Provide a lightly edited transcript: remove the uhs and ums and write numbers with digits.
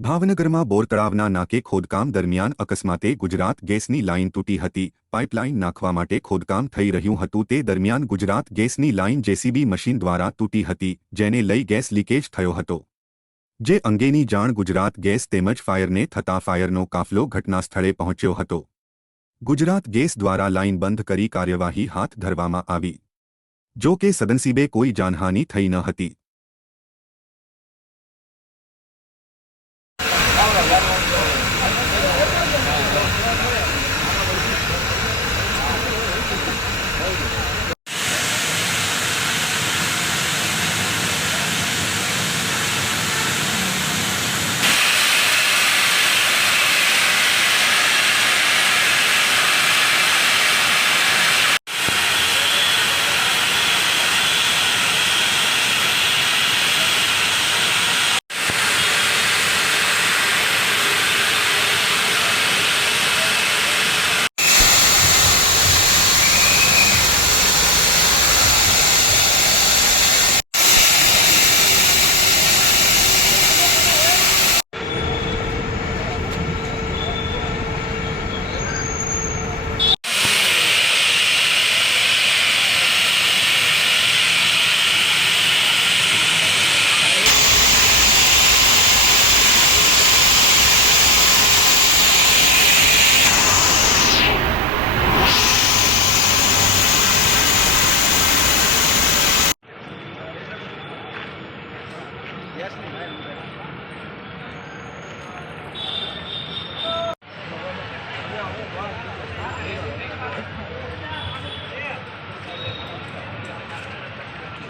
ભાવનગરમાં બોરતળાવના નાકે ખોદકામ દરમિયાન અકસ્માતે ગુજરાત ગેસની લાઇન તૂટી હતી। પાઇપલાઇન નાખવા માટે ખોદકામ થઈ રહ્યું હતું તે દરમિયાન ગુજરાત ગેસની લાઇન જેસીબી મશીન દ્વારા તૂટી હતી, જેને લઈ ગેસ લીકેજ થયો હતો। જે અંગેની જાણ ગુજરાત ગેસ તેમજ ફાયરને થતાં ફાયરનો કાફલો ઘટનાસ્થળે પહોંચ્યો હતો। ગુજરાત ગેસ દ્વારા લાઇન બંધ કરી કાર્યવાહી હાથ ધરવામાં આવી। જો કે સદનસીબે કોઈ જાનહાનિ થઈ ન હતી। Yes,